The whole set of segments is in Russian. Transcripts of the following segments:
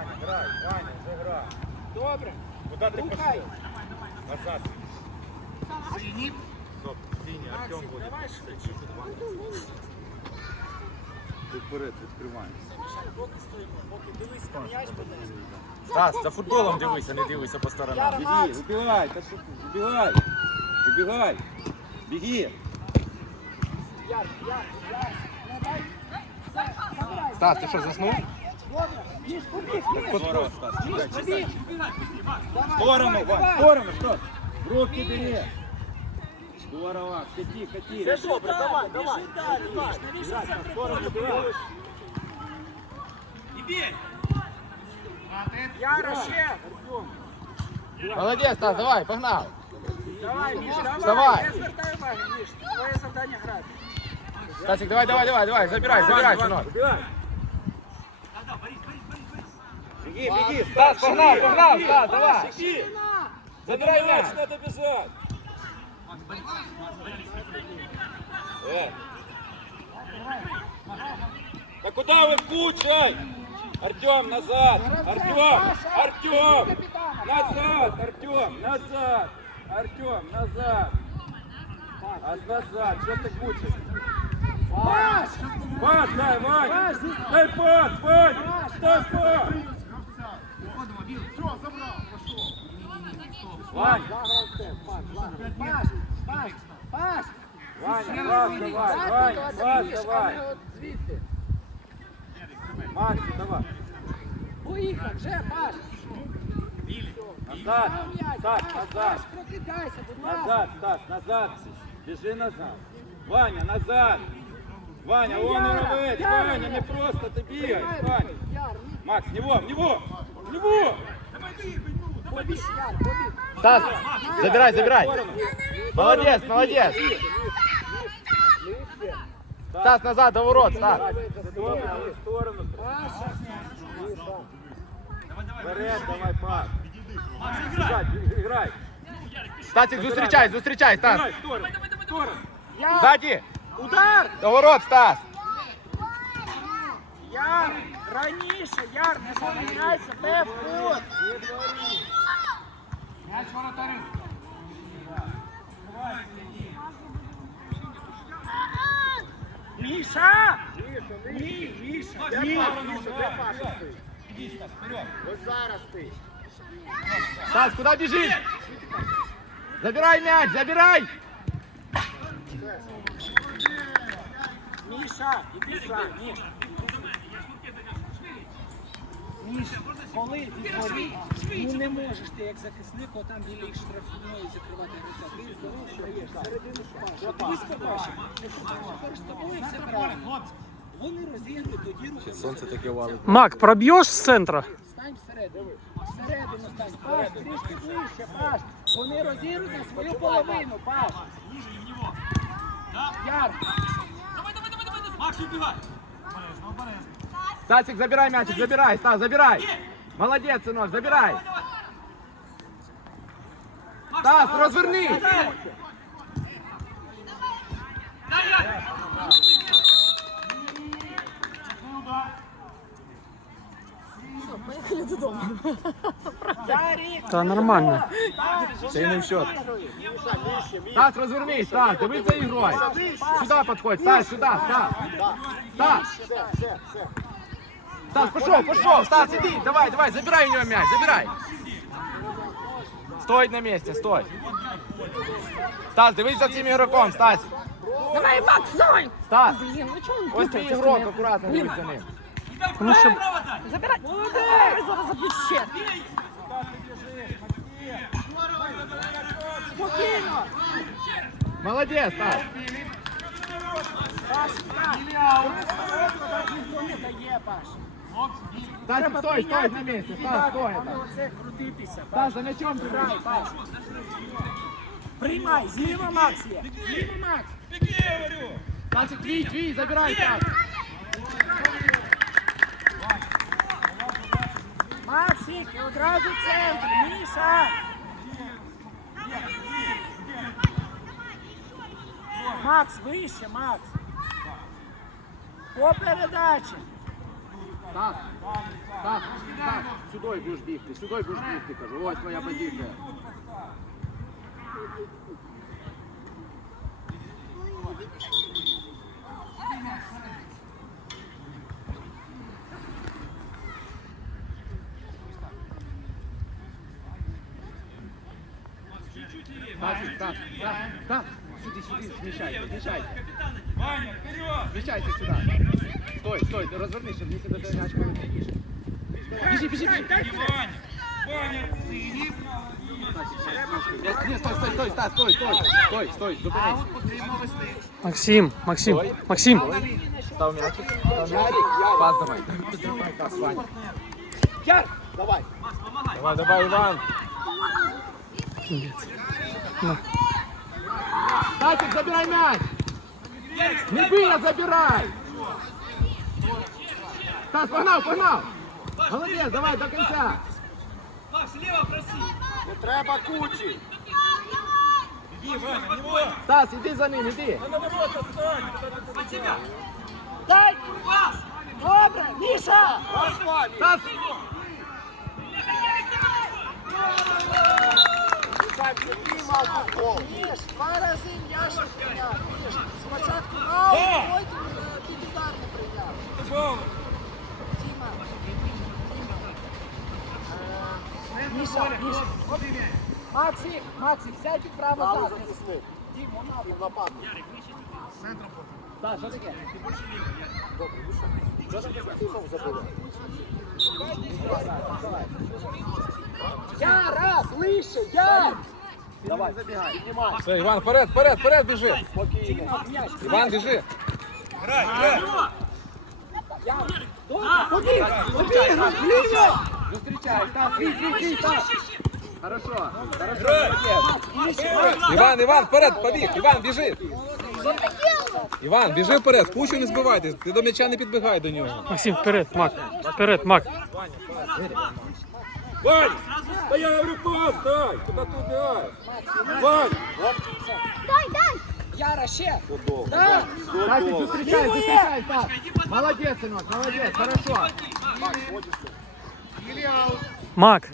Ваня, грай, Ваня, вже грай. Добре. Куда ти Рухай. пішов? Назад. Стоп, синій, Артем Максик, буде. давай швидше. Ти вперед відкриваєш. Мішань, поки стоїмо, поки дивись, там м'яч буде. Стас, за футболом дивися, не дивися по сторонам. Яра, Беги, Макс. убегай, та що ти, убегай. Убегай. Беги. Яр, яр, яр. Не дай. Все, забирай. Стас, ти що, заснув? Добре. Міш, побіг, Міш. Здорово, Стас. Міш, Читай, побіг. читай. Давай, В сторону, давай, Вань, в давай. сторону, что? В руки бери. Здорово, кати, кати. Це добре, давай, давай. Далі, Міш, навіщо Играть, це в сторону прикольно? бери. Яра, ще. Молодець, Стас, давай, погнав. Давай, Міш, давай. Вставай. Не звертай уваги, Міш. Твоє завдання грати. Стасик, давай, давай, давай, давай, забирай, забирай, сынок. Убегай. Беги, беги, Стас, погнал, погнал, Стас, давай. Беги. Забирай мяч. надо бежать. Э. Да куда вы кучай? Артем, назад! Артем! Артем! Назад! Артем! Назад! Артем, назад! А назад! Что ты кучаешь? Паш! Пас, дай, Вань! Пас! Дай пас, Вань! Дай пас! Вань! Заграв це, Паш, заграв. Паш, Паш, Паш. Ваня, пас давай! Ваня, пас давай! Звідти. Максим, давай! Поїхав, вже, Паш. Назад! Став м'яч, Стас, Паш, назад! Паш, прокидайся, будь ласка. Назад, Стас, назад! Бежи назад! Ваня, назад! Ваня, он Яра, ровець! Яра, Ваня, не просто ти бігаєш! Приймай Ваня! руку. Яр, ні. Макс, в него, в него! В него! Побіг, Яр, побіг. Стас, забирай, забирай. Молодец, молодец. Стас, назад, до ворот, Стас. В сторону, в сторону! Паша. Вперед, давай, пас! Бежать, играй! Стасик, зустрічай, зустрічай, Стас. Играй, в сторону! В сторону! Яр, Ззаді. удар. До ворот, Стас. Яр, раніше, Яр, не зупиняйся, де вход. Міша! Ні, Міша, ні. Стас, куди біжиш? Забирай м'яч, забирай. Міша, іди сюди, Міш. Міш, коли відгорі, ну не можеш ти як захисник, отам біля їх штрафної закривати гравця. Ти здоров, що даєш середину шпаж. Дивись побачиш, якщо тепер з тобою все правильно. Вони розігрують, тоді рухають. Сонце таке валить. Мак, проб'єш з центра? Стань всередину. Всередину стань. Паш, трішки ближче, Паш. Вони розігрують на свою половину, Паш. Яр, Стасик, забирай мячик, забирай, Стас, забирай. Молодець, синок, забирай. Стас, розверни. Ярик. Та нормально. Це не в счет. Стас, розвернись, Стас, дивись за ігрою. Сюди підходь, Стас, сюди, Стас. Стас. Стас, пішов, пішов, Стас, іди, давай, давай, забирай у нього м'яч, забирай. Стой на місці, стой. Стас, дивись за цим ігроком, Стас. Давай, Макс, давай! Стас, Блін, ну чого ви ось твій путаєте ігрок, мене? акуратно дивись за ним. Тому що Забирай! Молодець! Зараз заб'ю ще! Спокійно. Молодець, Стас. Паш, так. Ніхто не дає, Паш. Стас, стой, стой на місці, Стас, стой. Треба оце крутитися. Стас, за м'ячом ти Грай, Паш. Приймай, зліва Макс є. Зліва Макс. Стасик, твій, твій, забирай, Стас. Максик, і одразу центр. Міша. Макс, вище, Макс. По передачі. Стас, Стас, Стас. сюди будеш бігти, сюди будеш бігти, кажу. Ось твоя позиція. Стас, Стас, Стас, Стас, сюди, сюди, зміщайся, зміщайся. Ваня, вперед! Зміщайся сюди. Стой, стой, ти розвернись, щоб якщо до тебе м'яч полетить. Біжи, біжи, біжи. Ваня! Ваня! Ні, стой, стой, стой, Стас, стой, стой, стой, стой, зупинись. Максим, Максим, Максим. Став м'ячик, став м'ячик, пас давай. Давай, пас, Ваня. Яр, давай. Давай, давай, Іван. Стасик, забирай мяч. Не бей, а забирай. Стас, погнал, погнал. Молодец, давай до конца. Не треба кучі. Иди, Ваня, не бойся! Стас, иди за ним, иди. На ворота стань! Дай! Добре, Міша! Стас, Міш, два рази м'яш прийняв. Максим, сядь від право зараз. Дімо, на напад. Ярик, вище сюди. Центром потім. Так, що таке? Ти більше ліво, Ярик. Добре, вийшов. Що таке? Пішов забив. Я раз, лише, я! Давай, забігай, піднімай. Все, Іван, вперед, вперед, вперед, біжи. Спокійно. Іван, біжи. Грай, грай. Я. Добре, побіг, побіг, ліво. Зустрічай, Там, бій, бій, бій, так. Хорошо, хорошо, Грай! молодец. Іван, Іван, вперед, побіг. Іван, біжи. Іван, біжи вперед, кучу не збивайте. Ти до м'яча не підбігай до нього. Максим, вперед, Мак. Вперед, Мак. Вань! Да я говорю, пас, дай! Куда ты убегаешь? Вань! Яра, ще! Да! Стасик, зустрічай, зустрічай, Стас. Молодец, сынок, молодец, хорошо. Мак.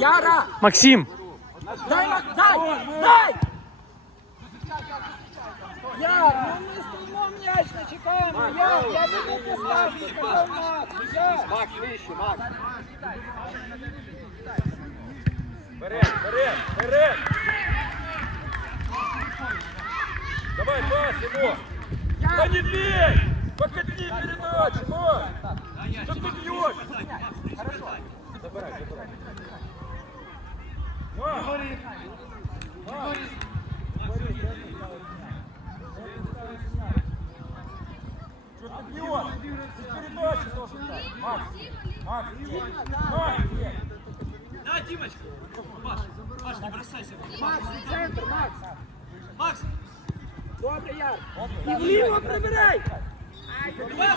Яра! Максим. Дай, Мак, дай! Дай! Яр, ну ми стоїмо м'яч, не чекаємо. Яр, я тобі поставлю, сказав Макс. Яр! Макс, вище, Макс. Вперед, вперед, вперед! Давай, пас ему! Да не бей! Покати передачу, ну! Что ты бьешь? Забирай, забирай. Макс! Макс! Что ты бьешь? Ты передачу должен дать. Макс! Макс! Макс! Макс, і центр, Макс! Макс! Добре, Яр! І вліво прибирай! Яр!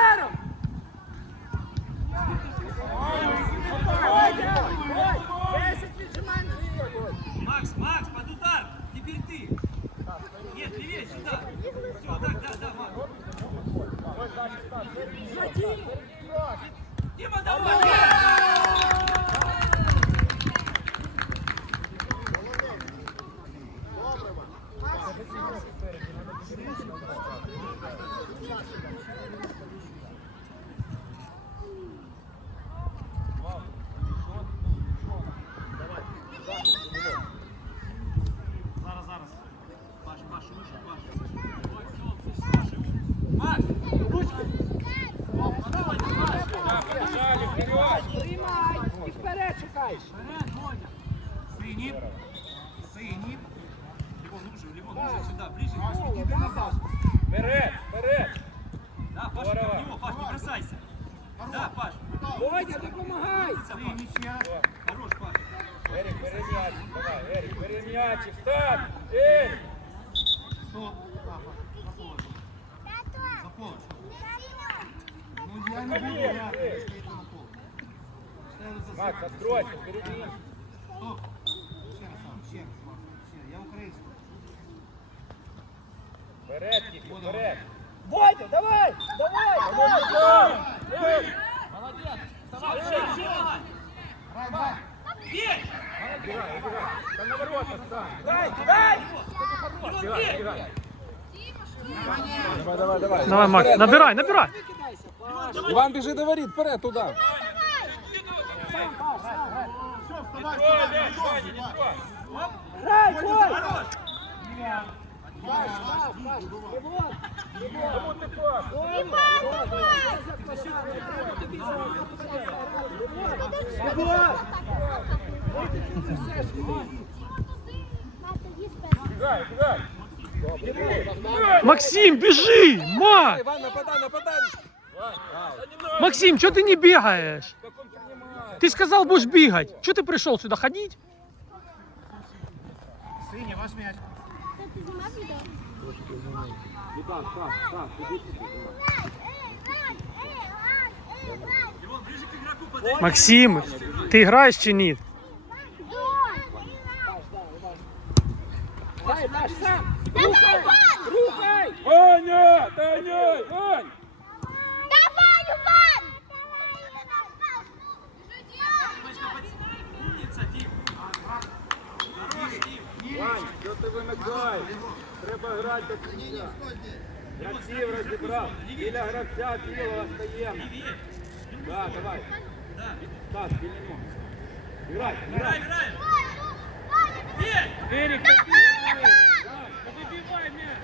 З ударом! Ой, Яр! Ой! 10 віджимань вліво! Макс, Макс, под удар! Теперь ты! Нет, левее, сюда! Все, так, да, да, Макс! Дима, давай! Зараз, зараз. Паш, Паш, Макс, откройся, впереди. Стоп. Ще раз, сам, ще раз, Макс, ще. Я українською. Вперед, тільки, вперед. Бодя, давай! Давай! давай! Грай, грай. Бей! Бігай, бігай. Там на ворота стань. Дай, дай! Левон, Бігай, бей! бігай. Давай, давай, давай. Давай, Макс, набирай, набирай. Викидайся, Паш! Іван, біжи до воріт, вперед, туди. Сам, Паш, сам! Все, вставай, вставай, вставай, вставай. Грай, Бодя! Хорош! Паш, Паш, Паш! Левон! Кому ти пас? Бігай, бігай. Максим, бежи! Макс! Іван, нападай, нападай. Максим, что ты не бегаешь? Как он принимает. Ты сказал, будешь бегать. Что ты пришел сюда ходить? Синя, ваш м'яч. Так, так, так, іди сюди. Левон, ближе к игроку подойди. Максим, ты играешь чи нет? Дай, Паш, сам! Рухай! Рухай! Ваня, Таня, Вань. Умница, Дим. Хорош, Дим. Вань, що ти вимикаєш? Треба грати до кінця. Я сів розібрав. Біля гравця білого стаємо. Да, давай. Так, піднімо. Грай, грай. Играем, играем. Бей! Ерік, Выбивай мяч.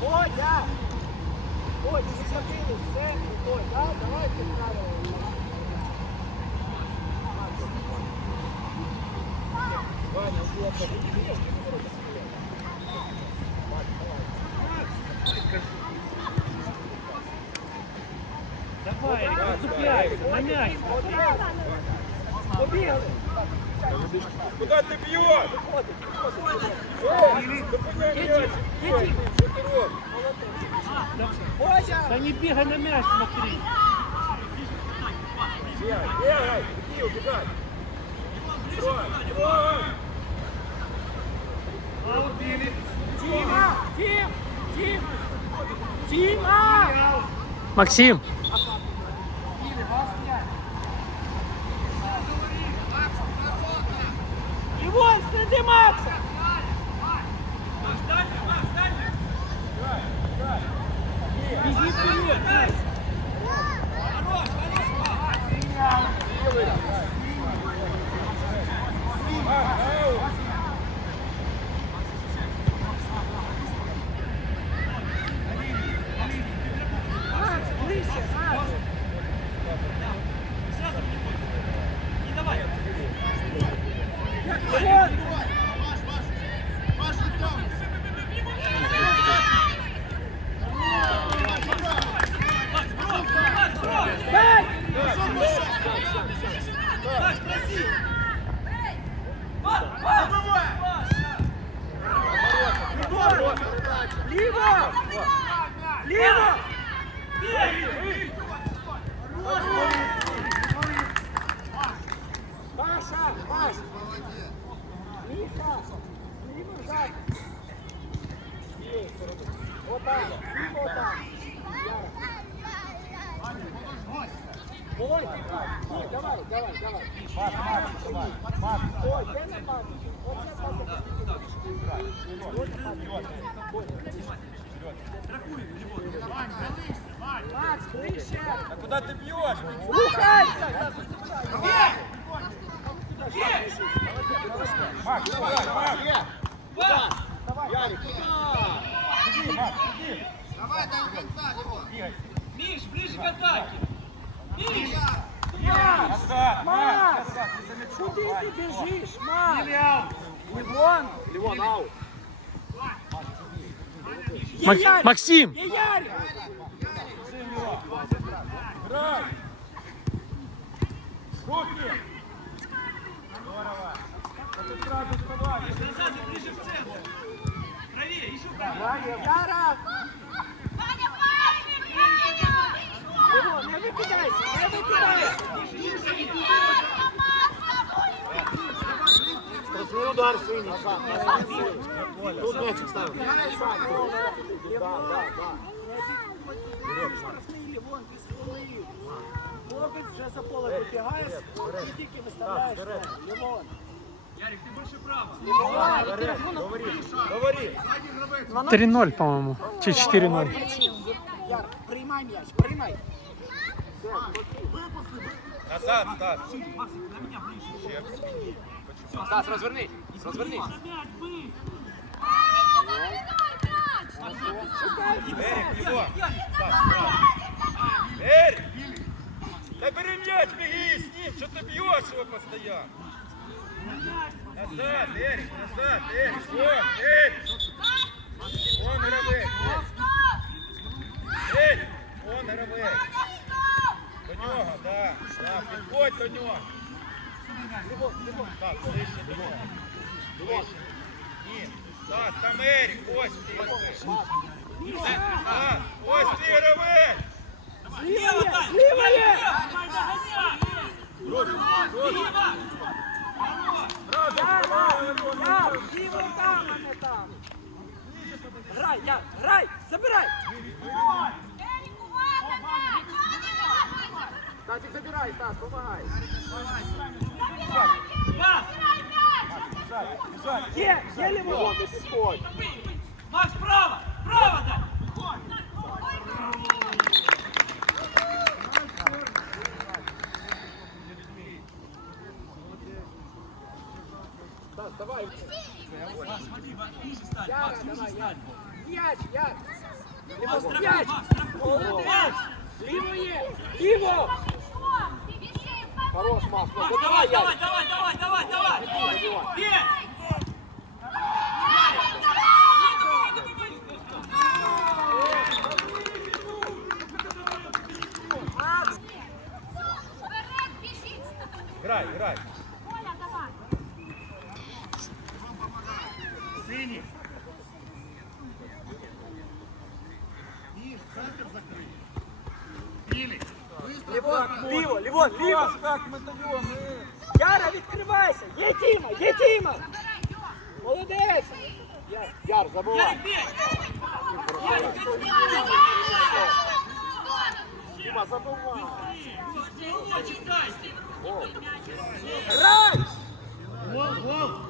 Бодя! Бодя, ви забили все, Бодя, да? Давайте правильно. Давай, наступляй, на мяч. Побігали! Куди ти б'єш? Бодя! Да не бегай на мяч, смотри. Бігай, бігай, іди, убігай. Строй, строй. Тіма! Максим, Отак! Ліво отак! Володя! Ні, давай, давай, давай! Макс, Макс, давай. Макс, Ой, де нападник? Оце паса Страхуем, Левон. Макс, ближче! А куда ты бьешь? Рухайся! Макс, давай, Макс. Иди, Макс, иди. Бегай. Миш, ближе к атаке. Миш! Назад, Макс, Макс! назад, не за мячом. Куди ти Вань, біжиш, Макс? Лівон! Лівон, ау. Мак- Максим, Є Ярик! Играй! Руки! Здорово! А ты сразу вставай! Назад и ближе в центр. Правее, еще правее. Яра! удар синій. Тут м'ячик ставив. Штрафний Лівон, ти схвалив. Хлопець вже за поле вибігає, ти тільки виставляєш. Лівон. Ярик, ты больше права. Говори! 3-0, по-моєму. Чи 4-0. Яр, приймай м'яч, приймай. Назад, Стас! Стас, розвернись. Розвернись. Эрик, его! Эрик! Да бери мяч, беги с ним! Что ты бьешь его постоянно? Назад, Эрик, назад, Эрик! Вон, Эрик! Вон гравець! Эрик! Вон гравець! До нього, да, да, підходь до нього! Ось ти ліво там, а там. Грай, забирай. Стасик, забирай, Стас, помагай. Є, є ліво. Не підходь. Макс, право! Право дай! Стас, давай. Яра, давай, Яр. М'яч, Яр. Ліво, Штрафной, м'яч. Макс, штрафной. Молодець. Ліво є, ліво. Хорош, Макс. Ну, Макс, давай, давай, давай, давай, давай, давай, давай! Бей! Грай, грай. Ліво, ліво, ліво, ліво. Как мы даем? Яра, відкривайся. Є Тіма, є Тіма. Молодець. Яр, Яр, забувай. Ярик, бей! Діма, забувай. Почитай! грай. Гол, гол.